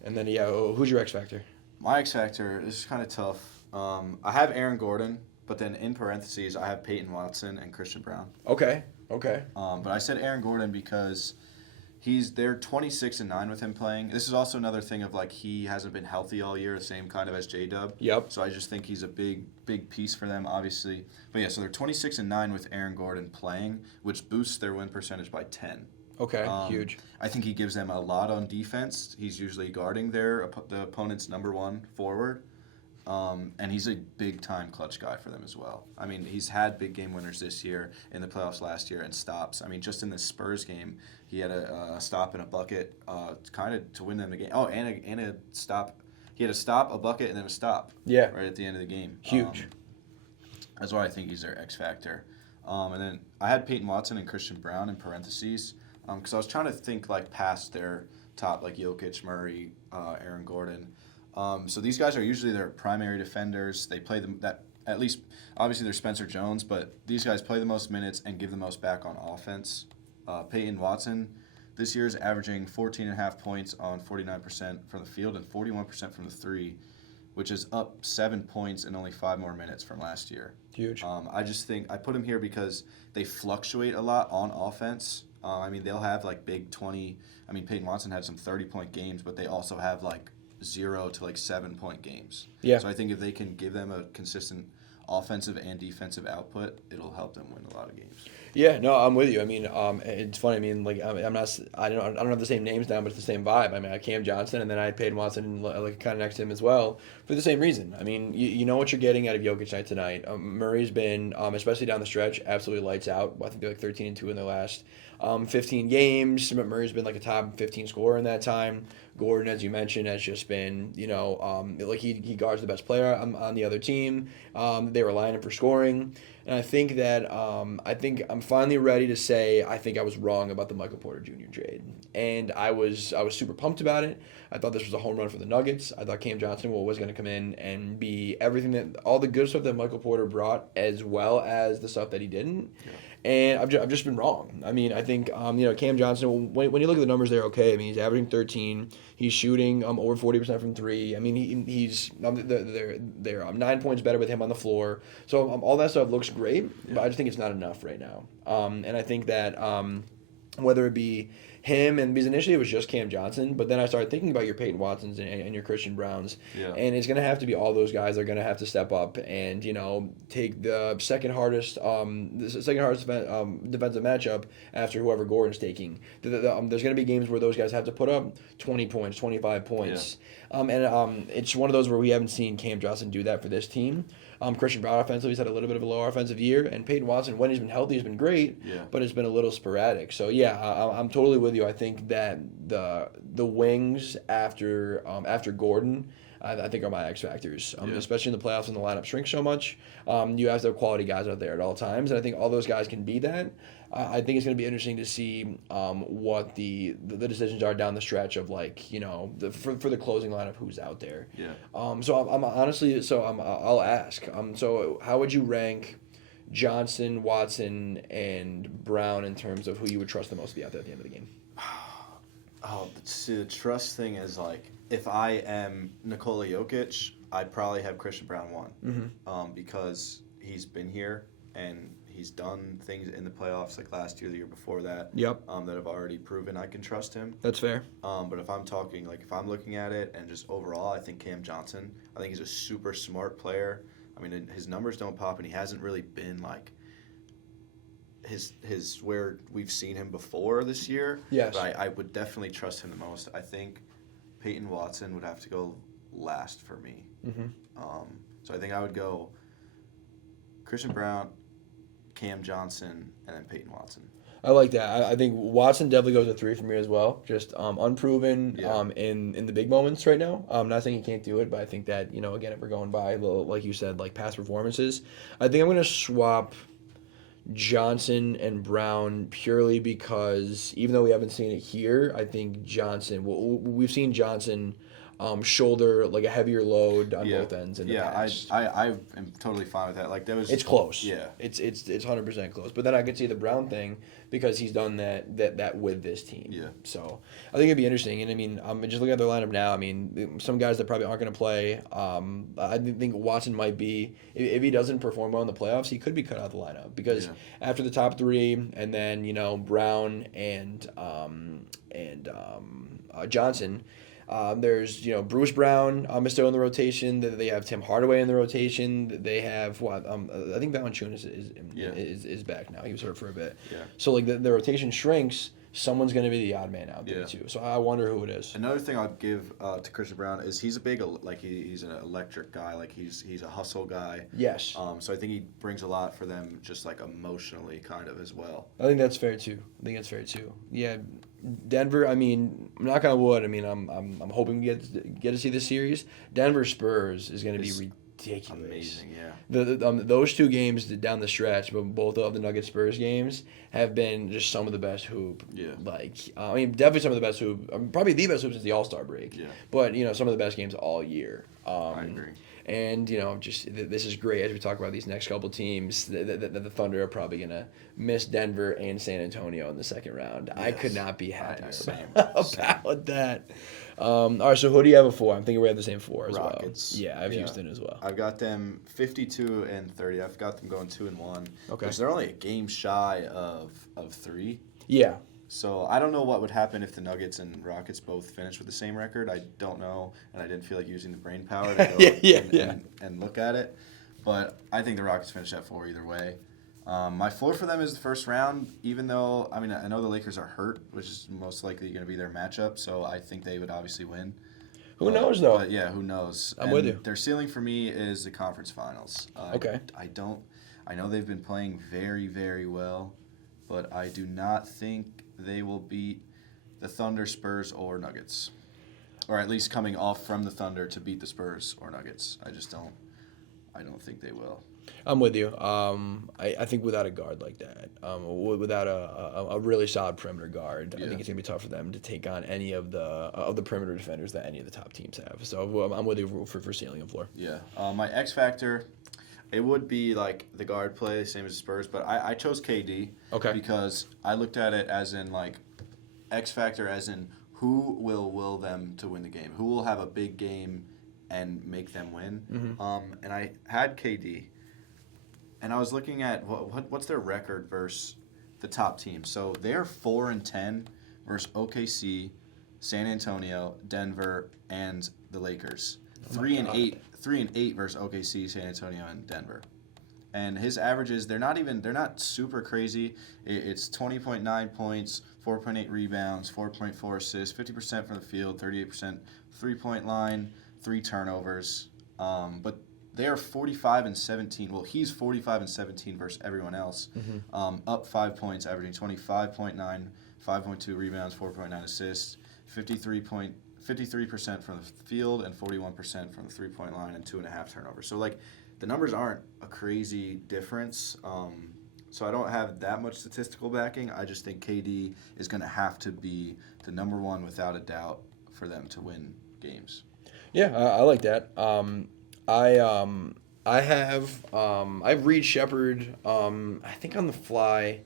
And then who's your X factor? My X factor is kind of tough. I have Aaron Gordon, but then in parentheses I have Peyton Watson and Christian Brown. Okay. But I said Aaron Gordon because they're 26-9 with him playing. This is also another thing of he hasn't been healthy all year, the same kind of as J-Dub. Yep. So I just think he's a big piece for them, obviously. But yeah, so they're 26-9 with Aaron Gordon playing, which boosts their win percentage by 10. Okay, huge. I think he gives them a lot on defense. He's usually guarding the opponent's number one forward. And he's a big-time clutch guy for them as well. I mean, he's had big game winners this year, in the playoffs last year, and stops. I mean, just in the Spurs game, he had a stop and a bucket kind of to win them the game. Oh, and a stop. He had a stop, a bucket, and then a stop. Yeah. Right at the end of the game. Huge. That's why I think he's their X factor. And then I had Peyton Watson and Christian Brown in parentheses because I was trying to think past their top, Jokic, Murray, Aaron Gordon. So these guys are usually their primary defenders. They play them that at least obviously they're Spencer Jones, but these guys play the most minutes and give the most back on offense. Peyton Watson this year is averaging 14.5 points on 49% from the field and 41% from the three, which is up 7 points in only 5 more minutes from last year. Huge. I just think I put him here because they fluctuate a lot on offense. I mean, they'll have big 20. I mean, Peyton Watson had some 30-point games, but they also have 0 to 7-point games. Yeah. So I think if they can give them a consistent offensive and defensive output, it'll help them win a lot of games. Yeah, no, I'm with you. I mean, it's funny. I mean, I don't have the same names down, but it's the same vibe. I mean, I had Cam Johnson, and then I had Peyton Watson, kind of next to him as well, for the same reason. I mean, you know what you're getting out of Jokic night tonight. Murray's been, especially down the stretch, absolutely lights out. I think they're 13-2 in their last 15 games. Murray's been a top 15 scorer in that time. Gordon, as you mentioned, has just been, he guards the best player on the other team. They rely on him for scoring. And I think that I'm finally ready to say I think I was wrong about the Michael Porter Jr. trade. And I was super pumped about it. I thought this was a home run for the Nuggets. I thought Cam Johnson was going to come in and be everything all the good stuff that Michael Porter brought, as well as the stuff that he didn't. Yeah. And I've just been wrong. I mean, I think Cam Johnson. When you look at the numbers, they're okay. I mean, he's averaging 13. He's shooting over 40% from three. I mean, he's they're 9 points better with him on the floor. So all that stuff looks great, but I just think it's not enough right now. And I think that whether it be him, and because initially it was just Cam Johnson, but then I started thinking about your Peyton Watsons and your Christian Browns, and it's going to have to be all those guys that are going to have to step up and take the second hardest defensive matchup after whoever Gordon's taking. There's going to be games where those guys have to put up 20 points, 25 points, and it's one of those where we haven't seen Cam Johnson do that for this team. Christian Brown offensively, he's had a little bit of a lower offensive year, and Peyton Watson, when he's been healthy, has been great, but it's been a little sporadic. So I'm totally with you. I think that the wings after Gordon, I think are my X factors, Yeah. especially in the playoffs when the lineup shrinks so much. You have to have quality guys out there at all times, and I think all those guys can be that. I think it's going to be interesting to see what the decisions are down the stretch of like for the closing lineup who's out there. Yeah. So I'm honestly I'll ask. So how would you rank Johnson, Watson, and Brown in terms of who you would trust the most to be out there at the end of the game? Oh, see, the trust thing is like if I am Nikola Jokic, I'd probably have Christian Brown one, because he's been here and he's done things in the playoffs like last year, the year before that. Yep. That have already proven I can trust him. That's fair. But if I'm talking like if I'm looking at it and just overall, I think Cam Johnson. I think he's a super smart player. I mean, his numbers don't pop, and he hasn't really been like his where we've seen him before this year. Yes. But I would definitely trust him the most. I think Peyton Watson would have to go last for me. So I think I would go Christian Brown, Cam Johnson, and then Peyton Watson. I like that. I think Watson definitely goes to 3 for me as well. Just unproven in the big moments right now. I'm not saying he can't do it, but I think that, again, if we're going by, like you said, like past performances, I think I'm going to swap Johnson and Brown purely because even though we haven't seen it here, I think Johnson, we've seen Johnson shoulder like a heavier load on both ends in the past. I am totally fine with that. Like it's close. Yeah, it's 100% close. But then I could see the Brown thing because he's done that with this team. Yeah. So I think it'd be interesting. And I mean, I'm just looking at their lineup now. I mean, some guys that probably aren't going to play. I think Watson might be if he doesn't perform well in the playoffs, he could be cut out of the lineup because after the top 3, and then Brown and Johnson. There's Bruce Brown is still in the rotation. They have Tim Hardaway in the rotation. They have I think Valanciunas is back now. He was hurt for a bit. Yeah. So like the rotation shrinks. Someone's going to be the odd man out there too. So I wonder who it is. Another thing I'd give to Christian Brown is he's a big he's an electric guy. Like he's a hustle guy. Yes. So I think he brings a lot for them just like emotionally kind of as well. I think that's fair too. Yeah. Denver, I mean, knock on wood. I mean, I'm hoping we get to see this series. Denver Spurs is going to be ridiculous. Amazing, yeah. Those 2 games down the stretch, but both of the Nuggets Spurs games have been just some of the best hoop. Yeah. I mean, definitely some of the best hoop. Probably the best hoop since the All-Star break. Yeah. But some of the best games all year. I agree. And this is great as we talk about these next couple teams. The Thunder are probably gonna miss Denver and San Antonio in the second round. Yes. I could not be happier about that. All right, so who do you have at 4? I'm thinking we have the same 4 as Rockets. well. Yeah, I have Houston as well. I've got them 52 and 30. I've got them going 2-1. Okay. Because they're only a game shy of 3. Yeah. So I don't know what would happen if the Nuggets and Rockets both finished with the same record. I don't know, and I didn't feel like using the brain power to go and look at it. But I think the Rockets finish at 4 either way. My floor for them is the first round, even though, I mean, I know the Lakers are hurt, which is most likely going to be their matchup, so I think they would obviously win. Who knows, though? But yeah, who knows? I'm with you. Their ceiling for me is the conference finals. Okay. I know they've been playing very, very well, but I do not think they will beat the Thunder, Spurs, or Nuggets. Or at least coming off from the Thunder to beat the Spurs or Nuggets. I don't think they will. I'm with you. I think without a guard like that, without a really solid perimeter guard, I think it's gonna be tough for them to take on any of the perimeter defenders that any of the top teams have. So I'm with you for ceiling and floor. Yeah. My X factor, it would be like the guard play, same as the Spurs, but I chose KD. Okay. Because I looked at it as in like X factor, as in who will them to win the game, who will have a big game and make them win. Mm-hmm. And I had KD. And I was looking at what's their record versus the top teams. So they're 4-10 versus OKC, San Antonio, Denver, and the Lakers. 3-8 versus OKC, San Antonio, and Denver. And his averages, they're not super crazy. It's 20.9 points, 4.8 rebounds, 4.4 assists, 50% from the field, 38% 3-point line, 3 turnovers. But they are 45-17. Well, he's 45-17 versus everyone else. Mm-hmm. Up 5 points, averaging 25.9, 5.2 rebounds, 4.9 assists, 53% from the field and 41% from the 3-point line and 2.5 turnovers. So like the numbers aren't a crazy difference. So I don't have that much statistical backing. I just think KD is going to have to be the number one without a doubt for them to win games. Yeah, I like that. I have Reed Shepard. I think on the fly.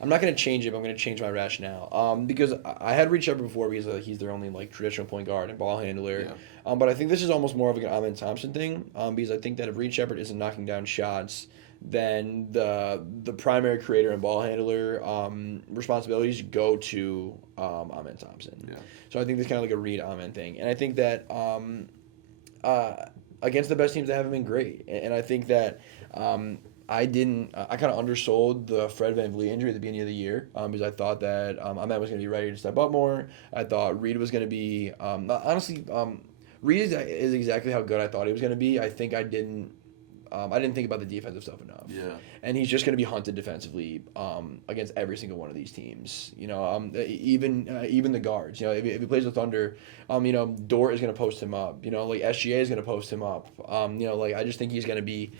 I'm not going to change it, but I'm going to change my rationale. Because I had Reed Shepard before because he's their only like traditional point guard and ball handler. Yeah. But I think this is almost more of an Amen Thompson thing. Because I think that if Reed Shepard isn't knocking down shots, then the primary creator and ball handler responsibilities go to Amen Thompson. Yeah. So I think it's kind of like a Reed Amen thing, and I think that against the best teams, they haven't been great, and I think that. I kind of undersold the Fred VanVleet injury at the beginning of the year because I thought that Ahmed was going to be ready to step up more. I thought Reed was going to be, honestly, Reed is exactly how good I thought he was going to be. I think I didn't think about the defensive stuff enough. Yeah. And he's just going to be hunted defensively against every single one of these teams. You know, even the guards. You know, if he plays with Thunder, you know, Dort is going to post him up. You know, like SGA is going to post him up. You know, like I just think he's going to be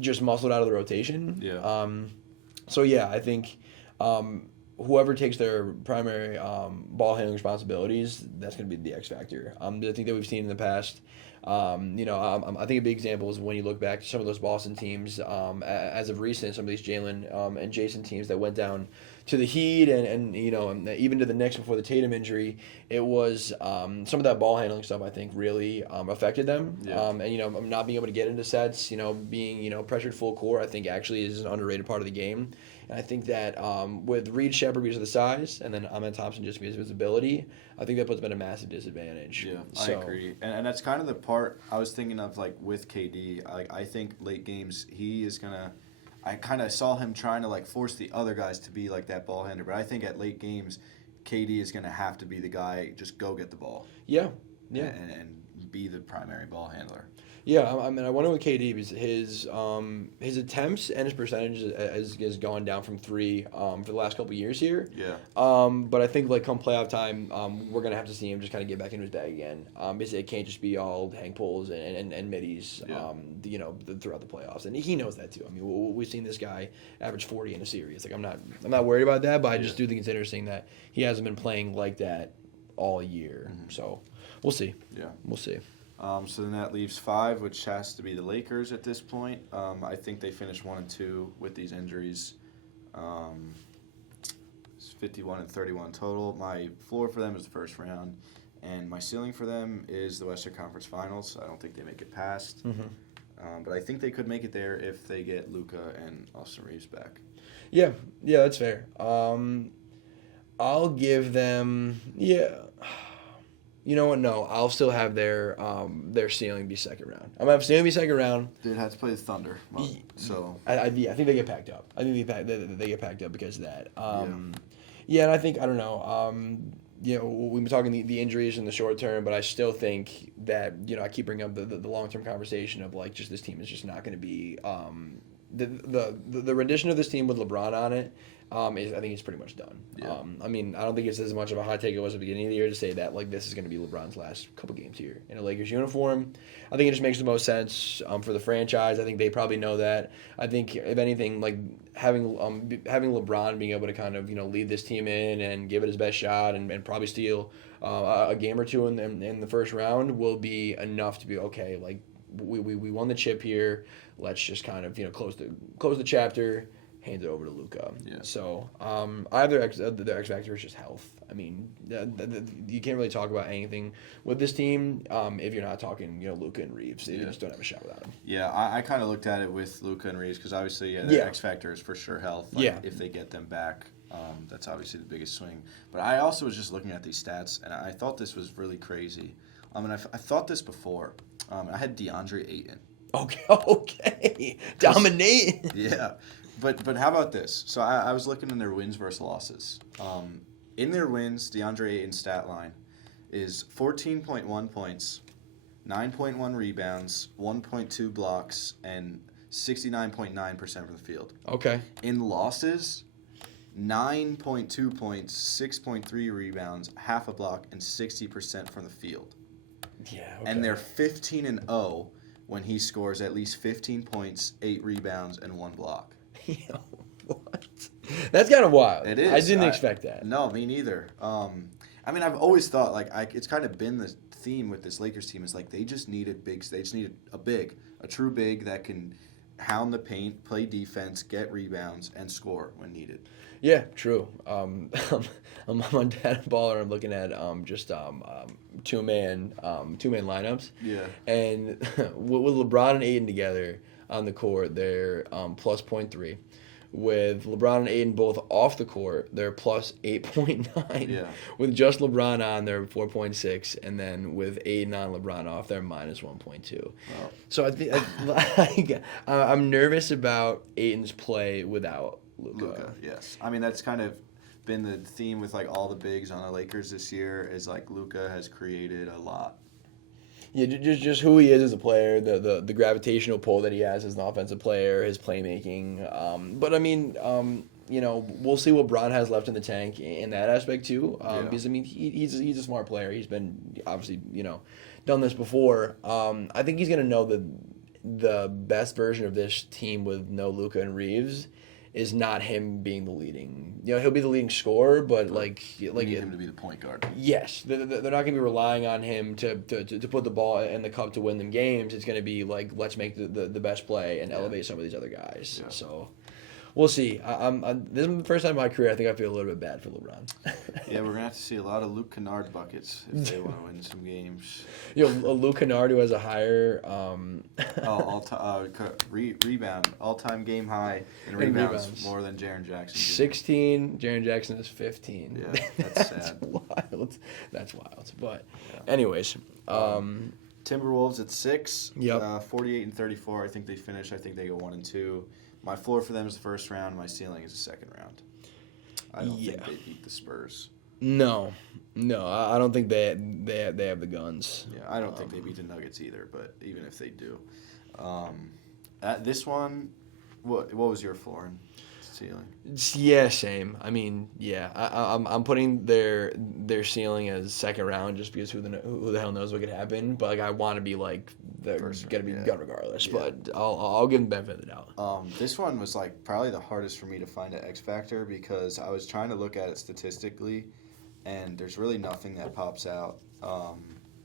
just muscled out of the rotation. Yeah. So yeah, I think whoever takes their primary ball handling responsibilities, that's going to be the X factor. I think that we've seen in the past. You know, I think a big example is when you look back to some of those Boston teams, as of recent, some of these Jalen and Jason teams that went down to the Heat and you know, and even to the Knicks before the Tatum injury, it was some of that ball handling stuff I think really affected them. Yeah. And you know, not being able to get into sets, you know, being, you know, pressured full court, I think actually is an underrated part of the game. And I think that with Reed Shepard because of the size, and then Amen Thompson just because of his ability, I think that puts him at a massive disadvantage. Yeah, I agree. And that's kind of the part I was thinking of, like, with KD. I think late games, he is going to – I kind of saw him trying to, like, force the other guys to be like that ball handler. But I think at late games, KD is going to have to be the guy, just go get the ball. Yeah. And be the primary ball handler. Yeah, I mean, I wonder with KD because his attempts and his percentage has gone down from 3 for the last couple of years here. Yeah. But I think like come playoff time, we're gonna have to see him just kind of get back into his bag again. Because it can't just be all hang pulls and middies. Yeah. You know, throughout the playoffs, and he knows that too. I mean, we've seen this guy average 40 in a series. Like I'm not worried about that, but I just do think it's interesting that he hasn't been playing like that all year. Mm-hmm. So we'll see. Yeah, we'll see. So then that leaves 5, which has to be the Lakers at this point. I think they finished 1-2 with these injuries. It's 51 and 31 total. My floor for them is the first round, and my ceiling for them is the Western Conference Finals. I don't think they make it past, but I think they could make it there if they get Luka and Austin Reeves back. Yeah, that's fair. I'll give them You know what? No, I'll still have their ceiling be second round. I'm gonna have ceiling be second round. They'd have to play the Thunder, so I think they get packed up. I think they get packed up because of that. Yeah, and I think I don't know. You know, we've been talking the injuries in the short term, but I still think that you know I keep bringing up the long term conversation of like just this team is just not going to be the rendition of this team with LeBron on it. I think it's pretty much done. Yeah. I mean, I don't think it's as much of a hot take it was at the beginning of the year to say that like this is going to be LeBron's last couple games here in a Lakers uniform. I think it just makes the most sense for the franchise. I think they probably know that. I think if anything, like having LeBron being able to kind of you know lead this team in and give it his best shot and probably steal a game or two in the first round will be enough to be okay. Like we won the chip here. Let's just kind of you know close the chapter. Hand it over to Luka. Yeah. So either the X factor is just health. I mean, you can't really talk about anything with this team if you're not talking, you know, Luka and Reeves. You just don't have a shot without him. Yeah, I kind of looked at it with Luka and Reeves because obviously the X factor is for sure health. Like, if they get them back, that's obviously the biggest swing. But I also was just looking at these stats and I thought this was really crazy. I thought this before. I had DeAndre Ayton. Okay. Dominate. Yeah. But how about this? So I was looking in their wins versus losses. In their wins, DeAndre Ayton's stat line is 14.1 points, 9.1 rebounds, 1.2 blocks, and 69.9% from the field. Okay. In losses, 9.2 points, 6.3 rebounds, half a block, and 60% from the field. Yeah. Okay. And they're 15-0 when he scores at least 15 points, 8 rebounds, and 1 block. Yo, what? That's kind of wild. It is. I didn't expect that. No, me neither. I mean, I've always thought it's kind of been the theme with this Lakers team is like they just needed bigs. They just needed a true big that can hound the paint, play defense, get rebounds, and score when needed. Yeah, true. I'm on Data Baller. I'm looking at just two-man lineups. Yeah. And with LeBron and Aiden together on the court, they're plus 0.3. With LeBron and Aiden both off the court, they're plus 8.9. Yeah. With just LeBron on, they're 4.6, and then with Aiden on, LeBron off, they're minus 1.2. Wow. So I think I'm nervous about Aiden's play without Luka. Yes. I mean, that's kind of been the theme with like all the bigs on the Lakers this year is like Luka has created a lot. Yeah, just who he is as a player, the gravitational pull that he has as an offensive player, his playmaking. But I mean, we'll see what Bron has left in the tank in that aspect too. Because I mean, he's a smart player. He's been obviously done this before. I think he's gonna know that the best version of this team with no Luka and Reeves is not him being the leading. He'll be the leading scorer, but you need him to be the point guard. Yes, they're not going to be relying on him to put the ball in the cup to win them games. It's going to be like, let's make the best play and elevate some of these other guys. Yeah. So we'll see. This is the first time in my career I think I feel a little bit bad for LeBron. Yeah, we're going to have to see a lot of Luke Kennard buckets if they want to win some games. Luke Kennard, who has a higher all-time game high in rebounds more than Jaren Jackson. 16, Jaren Jackson is 15. Yeah, that's sad. Wild. That's wild. But anyways, Timberwolves at 6. Yep. 48 and 34. I think they finish. I think they go 1-2. My floor for them is the first round. My ceiling is the second round. I don't think they beat the Spurs. No, I don't think they have the guns. Yeah, I don't think they beat the Nuggets either. But even if they do, at this one, what was your floor and ceiling? Yeah, same. I mean, yeah, I'm putting their ceiling as second round just because who the hell knows what could happen. But like I want to be like they're gonna be good regardless. Yeah. But I'll give them benefit of the doubt. This one was like probably the hardest for me to find an X factor because I was trying to look at it statistically, and there's really nothing that pops out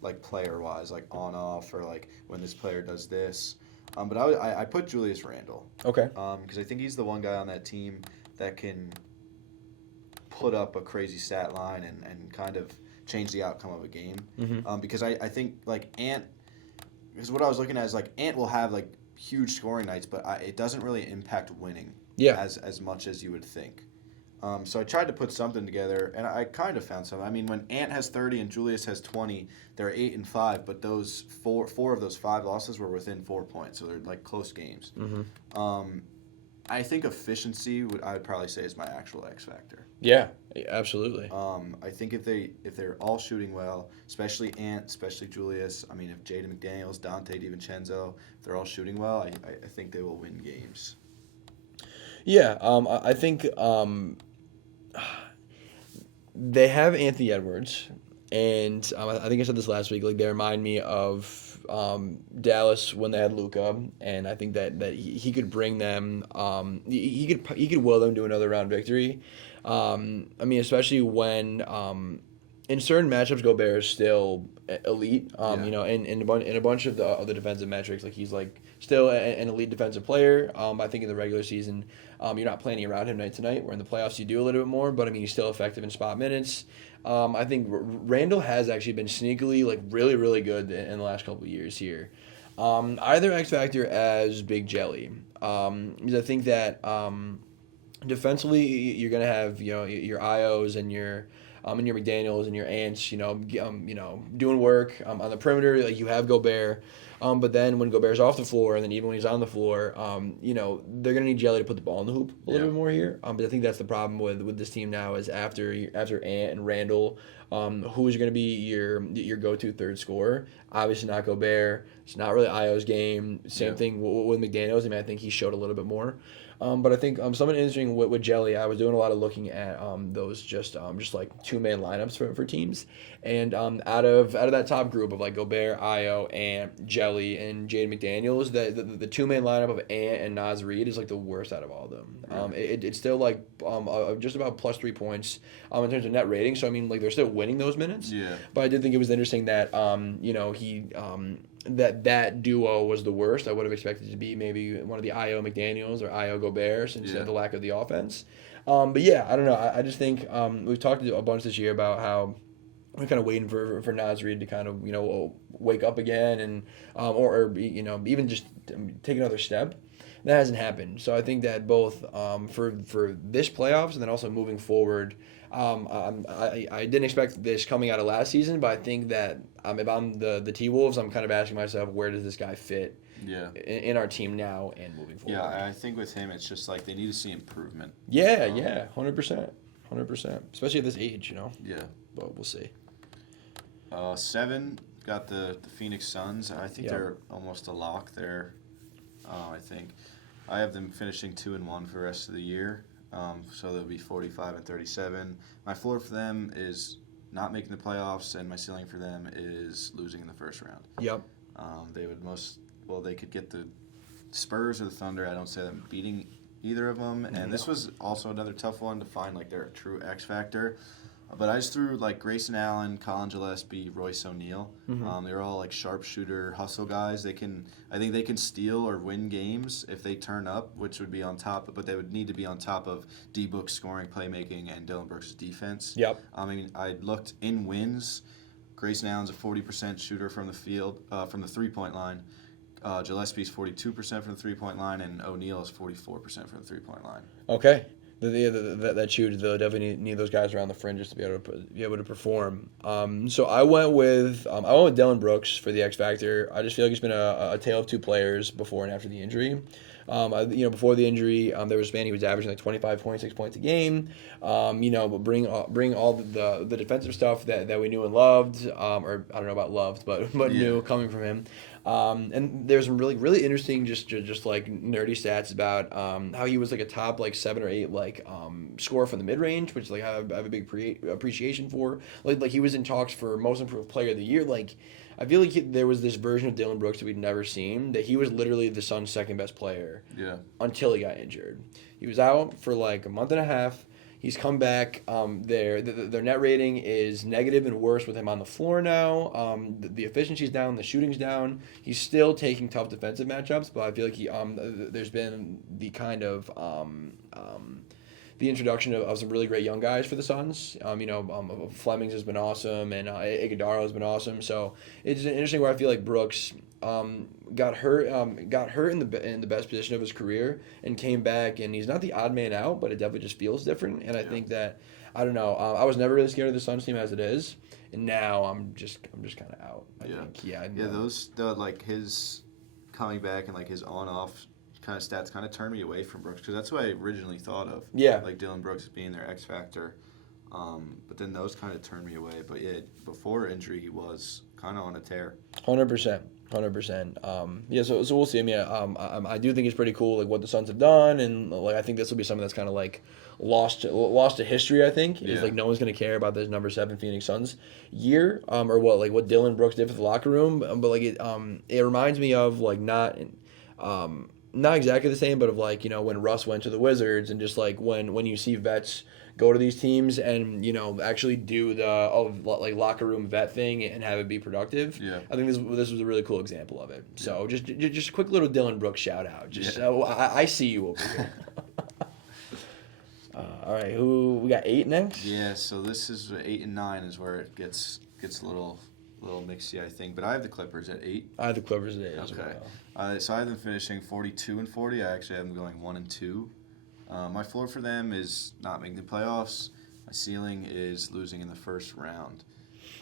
like player wise, like on off or like when this player does this. But I put Julius Randle. Okay. Because I think he's the one guy on that team that can put up a crazy stat line and kind of change the outcome of a game. Mm-hmm. Because I think like Ant, because what I was looking at is like Ant will have like huge scoring nights, but it doesn't really impact winning as much as you would think. So I tried to put something together, and I kind of found something. I mean, when Ant has 30 and Julius has 20, they're 8 and 5, but those four of those 5 losses were within 4 points, so they're like close games. Mm-hmm. I think efficiency I would probably say is my actual X factor. Yeah, absolutely. I think if they're all shooting well, especially Ant, especially Julius. I mean, if Jaden McDaniels, Dante DiVincenzo, if they're all shooting well, I think they will win games. Yeah, I think they have Anthony Edwards, and I think I said this last week. Like they remind me of Dallas when they had Luka, and I think that he could bring them. He could will them to another round victory. I mean, especially when in certain matchups, Gobert is still elite. In a bunch of the defensive metrics, like he's like still an elite defensive player. I think in the regular season, you're not planning around him night to night. Where in the playoffs, you do a little bit more. But I mean, he's still effective in spot minutes. I think Randall has actually been sneakily like really, really good in the last couple of years here. Either X factor as Big Jelly, because I think that defensively you're gonna have your Ios and your McDaniels and your Ants, doing work on the perimeter. Like you have Gobert, but then when Gobert's off the floor, and then even when he's on the floor, they're gonna need Jelly to put the ball in the hoop a little bit more here. But I think that's the problem with this team now is after Ant and Randall, who's gonna be your go-to third scorer? Obviously not Gobert. It's not really Io's game. Same thing with McDaniels. I mean, I think he showed a little bit more. But I think something interesting with Jelly, I was doing a lot of looking at those just like two-man lineups for teams, and out of that top group of like Gobert, Io, Ant, Jelly, and Jaden McDaniels, the two-man lineup of Ant and Naz Reid is like the worst out of all of them. It's still like just about plus 3 points in terms of net rating. So I mean, like they're still winning those minutes. Yeah. But I did think it was interesting that he that duo was the worst. I would have expected it to be maybe one of the Io McDaniels or Io Gobert since the lack of the offense. But yeah, I don't know. I just think we've talked a bunch this year about how we're kind of waiting for Naz Reid to kind of wake up again and or even just take another step. That hasn't happened. So I think that both for this playoffs and then also moving forward. I didn't expect this coming out of last season, but I think that if I'm the T-Wolves, I'm kind of asking myself, where does this guy fit in our team now and moving forward? Yeah, I think with him, it's just like they need to see improvement. Yeah, 100%. Especially at this age, Yeah. But we'll see. 7, got the Phoenix Suns. I think they're almost a lock there, I think. I have them finishing 2-1 for the rest of the year. So they'll be 45 and 37. My floor for them is not making the playoffs, and my ceiling for them is losing in the first round. Yep. They could get the Spurs or the Thunder. I don't see them beating either of them. And this was also another tough one to find like their true X factor. But I just threw like Grayson Allen, Colin Gillespie, Royce O'Neal. They're all like sharpshooter hustle guys. I think they can steal or win games if they turn up, which would be on top. But they would need to be on top of D Book's scoring, playmaking, and Dillon Brooks' defense. Yep. I mean, I looked in wins. Grayson Allen's a 40% shooter from the field, from the 3-point line. Gillespie's 42% from the 3-point line, and O'Neal is 44% from the 3-point line. Okay. That shoot, they'll definitely need those guys around the fringes to be able to perform. So I went with Dillon Brooks for the X Factor. I just feel like it's been a tale of two players before and after the injury. Before the injury, there was a span he was averaging like 25.6 points a game. But bring all the defensive stuff that we knew and loved, or I don't know about loved, but knew coming from him. And there's some really, really interesting just like nerdy stats about how he was like a top like 7 or 8 like scorer from the mid range, which like I have a big appreciation for. Like he was in talks for most improved player of the year. Like I feel like there was this version of Dillon Brooks that we'd never seen, that he was literally the Suns' second best player until he got injured. He was out for like a month and a half. He's come back. Their net rating is negative and worse with him on the floor now. The efficiency's down, the shooting's down. He's still taking tough defensive matchups, but I feel like there's been the kind of the introduction of some really great young guys for the Suns. Flemings has been awesome, and Iguodala has been awesome. So it's interesting where I feel like Brooks got hurt in the best position of his career and came back, and he's not the odd man out, but it definitely just feels different. And I think that I don't know. I was never really scared of the Suns team as it is, and now I'm just kind of out. I think. Like his coming back and like his on-off kind of stats kind of turned me away from Brooks, because that's what I originally thought of. Yeah. Like Dillon Brooks being their X factor. But then those kind of turned me away. But yeah, before injury, he was kind of on a tear. 100%. So we'll see. I mean, I do think it's pretty cool, like what the Suns have done, and like I think this will be something that's kind of like lost to history. I think is like no one's gonna care about this number 7 Phoenix Suns year, or what Dillon Brooks did for the locker room. But like it reminds me of like not exactly the same, but of like when Russ went to the Wizards, and just like when you see vets go to these teams and actually do the like locker room vet thing and have it be productive. Yeah, I think this was a really cool example of it. So just a quick little Dillon Brooks shout out. I see you over here. All right, who we got 8 next? Yeah, so this is 8 and 9 is where it gets a little mixy, I think. But I have the Clippers at 8. I have the Clippers at 8 as well. So I have them finishing 42 and 40. I actually have them going 1 and 2. My floor for them is not making the playoffs. My ceiling is losing in the first round.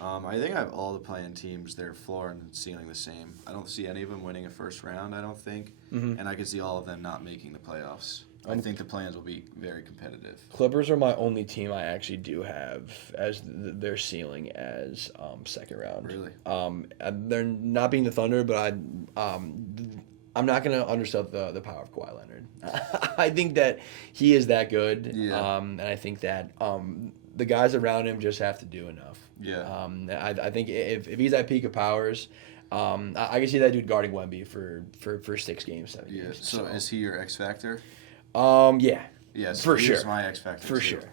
I think I have all the playing teams, their floor and ceiling the same. I don't see any of them winning a first round, I don't think. Mm-hmm. And I can see all of them not making the playoffs. I think the plans will be very competitive. Clippers are my only team I actually do have as their ceiling as second round. Really? They're not being the Thunder, but I'm not going to undersell the power of Kawhi Leonard. I think that he is that good. Yeah. And I think that the guys around him just have to do enough. Yeah. I think if he's at peak of powers, I can see that dude guarding Wemby for 6 games, 7 Yeah. games. So is he your X factor? Yeah. Yes. For he sure. is my X factor. For too. sure.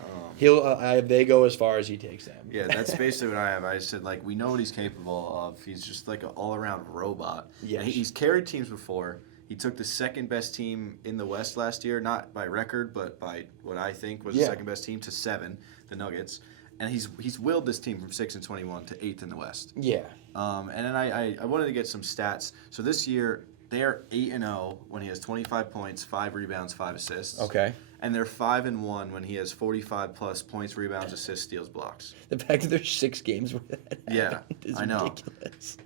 Um, They go as far as he takes them. Yeah, that's basically what I have. I said, like, we know what he's capable of. He's just like an all-around robot. Yes. He's carried teams before. He took the second-best team in the West last year, not by record, but by what I think was the second-best team, to 7, the Nuggets. And he's willed this team from 6-21 to 8th in the West. Yeah. And then I wanted to get some stats. So this year, they are 8-0 when he has 25 points, 5 rebounds, 5 assists. Okay. And they're 5-1 when he has 45-plus points, rebounds, assists, steals, blocks. The fact that there's 6 games where that happened is I know. ridiculous.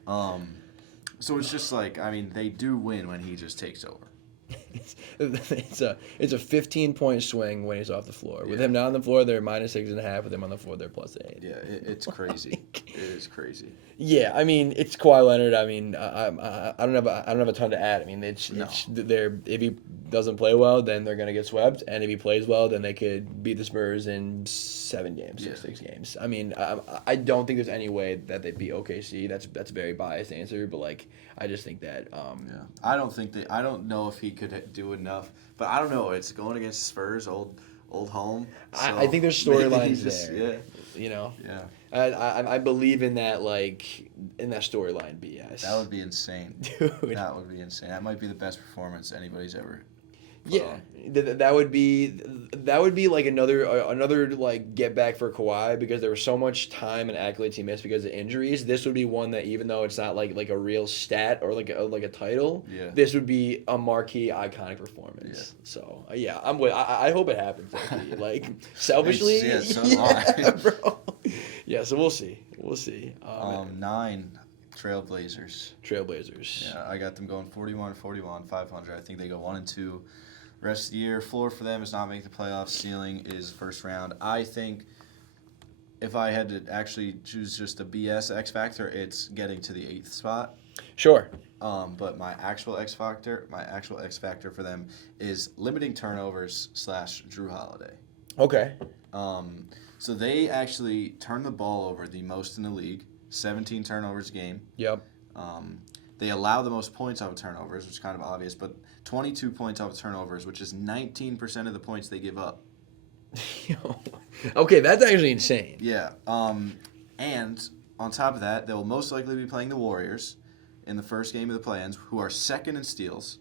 So it's just like, I mean, they do win when he just takes over. It's a 15-point swing when he's off the floor. With Yeah. him not on the floor, they're -6.5. With him on the floor, they're +8. Yeah, it's crazy. It is crazy. Yeah, I mean, it's Kawhi Leonard. I mean, I don't have a ton to add. I mean, it's if he doesn't play well, then they're gonna get swept, and if he plays well, then they could beat the Spurs in 7 games, Yeah. 6 games. I mean, I don't think there's any way that they'd beat OKC. That's a very biased answer, but like, I just think that. Yeah, I don't know if he could do enough, but I don't know. It's going against Spurs, old home. So I think there's maybe storylines he's just- there. You know. Yeah. I believe in that storyline BS. That would be insane. Dude. That would be insane. That might be the best performance anybody's ever. Yeah, that would be like another like get back for Kawhi, because there was so much time and accolades he missed because of injuries. This would be one that, even though it's not like a real stat or like a title, this would be a marquee iconic performance. Yeah. So I hope it happens. Actually. Like selfishly, Yeah, so do I. bro. Yeah, so we'll see. 9 Trailblazers. Trailblazers. Yeah, I got them going 41-41, 500. I think they go 1-2. Rest of the year, floor for them is not make the playoffs. Ceiling is first round. I think if I had to actually choose just a BS X factor, it's getting to the 8th spot. Sure. But my actual X factor for them is limiting turnovers / Drew Holiday. Okay. So they actually turn the ball over the most in the league, 17 turnovers a game. Yep. They allow the most points off of turnovers, which is kind of obvious, but 22 points off of turnovers, which is 19% of the points they give up. Okay, that's actually insane. Yeah. And on top of that, they will most likely be playing the Warriors in the first game of the play-ins, who are 2nd in steals,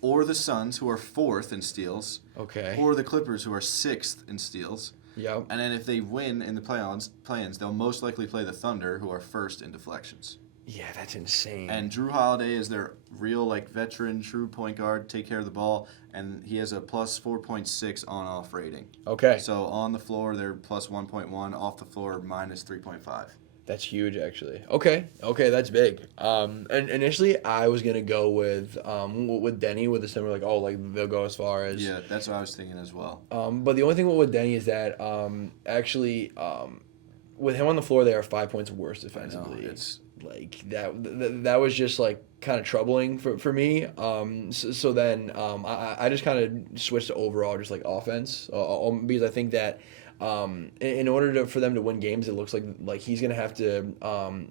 or the Suns, who are 4th in steals, Okay. or the Clippers, who are 6th in steals. Yep. And then if they win in the play-ins, they'll most likely play the Thunder, who are 1st in deflections. Yeah, that's insane. And Drew Holiday is their real, veteran, true point guard, take care of the ball, and he has a plus 4.6 on-off rating. Okay. So on the floor, they're plus 1.1. Off the floor, minus 3.5. That's huge, actually. Okay, that's big. And initially, I was gonna go with Denny with a similar they'll go as far as. Yeah, that's what I was thinking as well. But the only thing with Denny is that with him on the floor, they are 5 points worse defensively. It's like that was just kind of troubling for me. So then I just kind of switched to overall just offense because I think that. In order for them to win games, it looks like he's gonna have to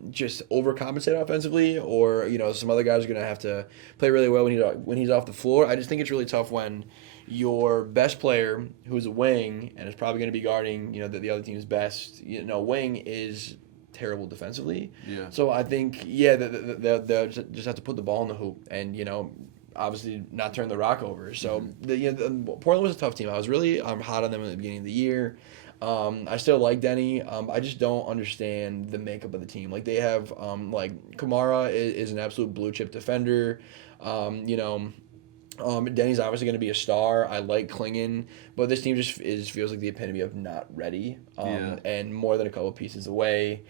just overcompensate offensively, or some other guys are gonna have to play really well when he's off the floor. I just think it's really tough when your best player, who's a wing and is probably gonna be guarding the other team's best wing, is terrible defensively. Yeah. So I think they'll just have to put the ball in the hoop and obviously not turn the rock over. So Portland was a tough team. I was really hot on them at the beginning of the year. I still like Denny. I just don't understand the makeup of the team. They have Kamara is an absolute blue chip defender. Denny's obviously going to be a star. I like Klingon, but this team just feels like the epitome of not ready, and more than a couple pieces away.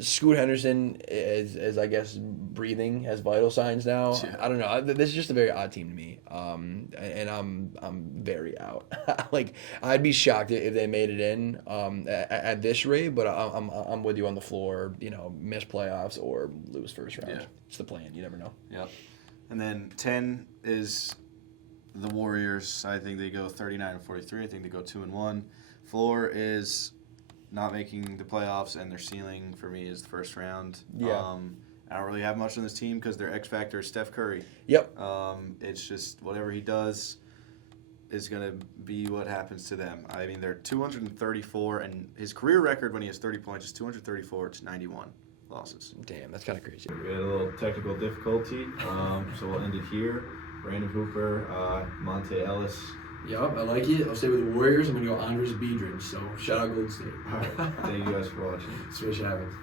Scoot Henderson is I guess breathing, has vital signs now. Yeah. I don't know. This is just a very odd team to me, and I'm very out. I'd be shocked if they made it in at this rate, but I'm with you on the floor. Miss playoffs or lose first round. Yeah. It's the plan. You never know. Yep. And then 10 is the Warriors. I think they go 39-43. I think they go 2-1. Floor is not making the playoffs, and their ceiling for me is the first round. Yeah. I don't really have much on this team because their X factor is Steph Curry. Yep. It's just whatever he does is going to be what happens to them. I mean, they're 234, and his career record when he has 30 points is 234 to 91 losses. Damn, that's kind of crazy. We had a little technical difficulty, so we'll end it here. Brandon Hooper, Monte Ellis. Yep, I like it. I'll stay with the Warriors. I'm going to go Andres Biedrins, so shout out Golden State. All right. Thank you guys for watching. Swish happens.